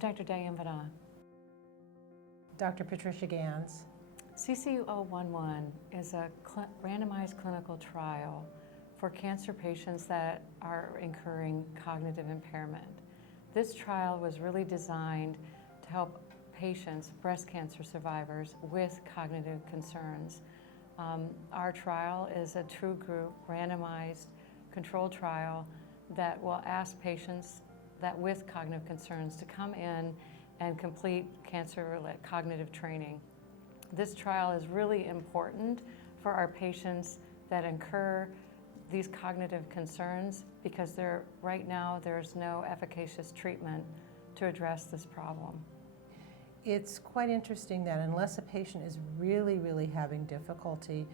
Dr. Diane. Dr. Patricia Ganz. CC011 is a randomized clinical trial for cancer patients that are incurring cognitive impairment. This trial was really designed to help patients, breast cancer survivors, with cognitive concerns. Our trial is a true group, randomized, controlled trial that will ask patients that with cognitive concerns to come in and complete cancer-related cognitive training. This trial is really important for our patients that incur these cognitive concerns because right now there's no efficacious treatment to address this problem. It's quite interesting that unless a patient is really having difficulty,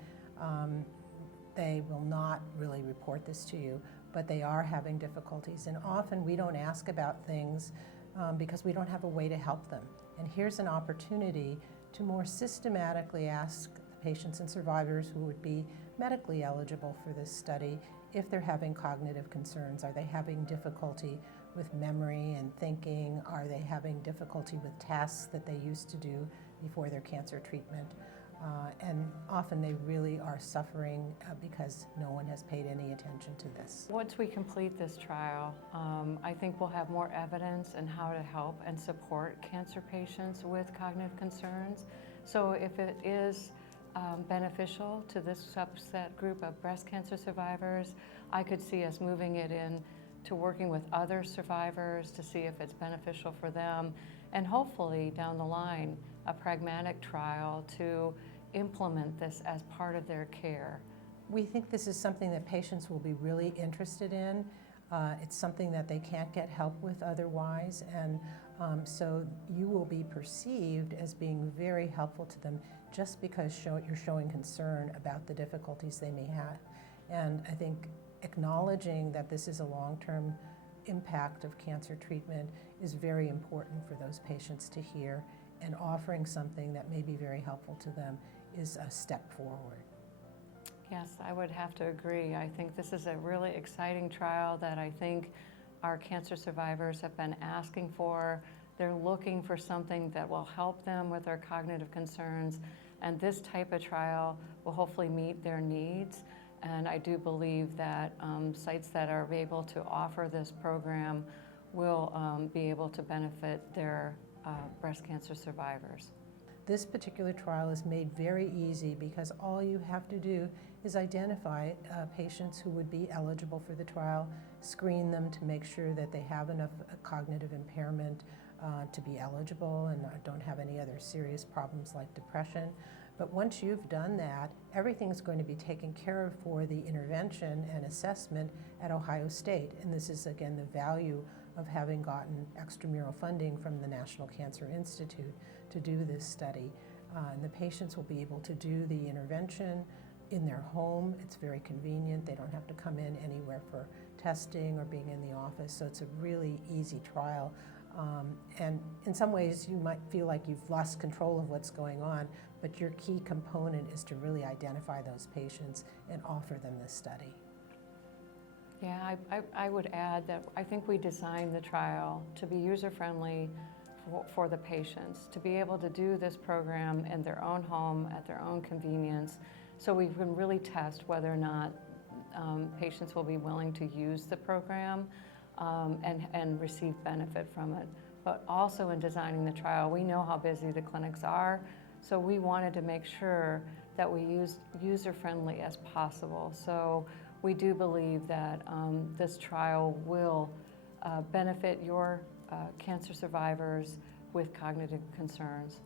they will not really report this to you, but they are having difficulties. And often we don't ask about things because we don't have a way to help them. And here's an opportunity to more systematically ask the patients and survivors who would be medically eligible for this study if they're having cognitive concerns. Are they having difficulty with memory and thinking? Are they having difficulty with tasks that they used to do before their cancer treatment? And often they really are suffering because no one has paid any attention to this. Once we complete this trial, I think we'll have more evidence on how to help and support cancer patients with cognitive concerns. So if it is beneficial to this subset group of breast cancer survivors, I could see us moving it in to working with other survivors to see if it's beneficial for them, and hopefully down the line, a pragmatic trial to implement this as part of their care. We think this is something that patients will be really interested in. It's something that they can't get help with otherwise, and so you will be perceived as being very helpful to them just because you're showing concern about the difficulties they may have. And I think acknowledging that this is a long-term impact of cancer treatment is very important for those patients to hear, and offering something that may be very helpful to them is a step forward. Yes, I would have to agree. I think this is a really exciting trial that I think our cancer survivors have been asking for. They're looking for something that will help them with their cognitive concerns, and this type of trial will hopefully meet their needs. And I do believe that sites that are able to offer this program will be able to benefit their breast cancer survivors. This particular trial is made very easy because all you have to do is identify patients who would be eligible for the trial, screen them to make sure that they have enough cognitive impairment to be eligible and don't have any other serious problems like depression. But once you've done that, everything's going to be taken care of for the intervention and assessment at Ohio State. And this is, again, the value of having gotten extramural funding from the National Cancer Institute to do this study. And the patients will be able to do the intervention in their home. It's very convenient. They don't have to come in anywhere for testing or being in the office. So it's a really easy trial. And in some ways you might feel like you've lost control of what's going on, but your key component is to really identify those patients and offer them this study. Yeah, I would add that I think we designed the trial to be user-friendly for the patients, to be able to do this program in their own home at their own convenience, so we can really test whether or not patients will be willing to use the program and receive benefit from it. But also in designing the trial, we know how busy the clinics are, so we wanted to make sure that we used user-friendly as possible. So we do believe that this trial will benefit your cancer survivors with cognitive concerns.